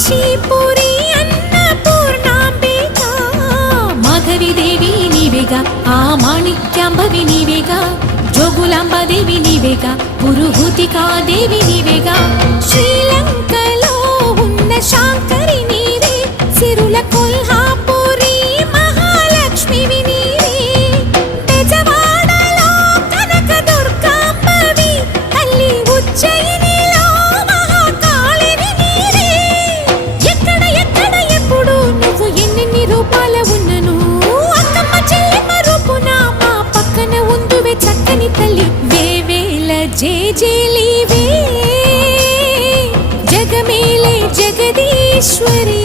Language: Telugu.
కాశీపురి అన్నపూర్ణాంబిక మాధవి దేవి నీవేగా ఆ మాణిక్యాంబవి నీవేగా జోగులాంబదేవి నీవేగా పురుహూతికా దేవి నీవేగా శ్రీలంకలో ఉన్న శాంకరి నీవే సిరుల కొల్హాపురి మహాలక్ష్మివి నీవే బెజవాడలో కనక దుర్గాంబవి తల్లి ఉజ్జయినిలో మహాకాళిని నీవే ఎక్కడ ఎక్కడ ఎప్పుడు నువ్వు ఎన్నెన్ని రూపాల ఉన్నను అక్కమ్మ చెల్లెమ్మ రూపున మా పక్కన ఉందువే చక్కని తల్లి వేవేల జేజేలివే జగమేలే జగదీశ్వరి।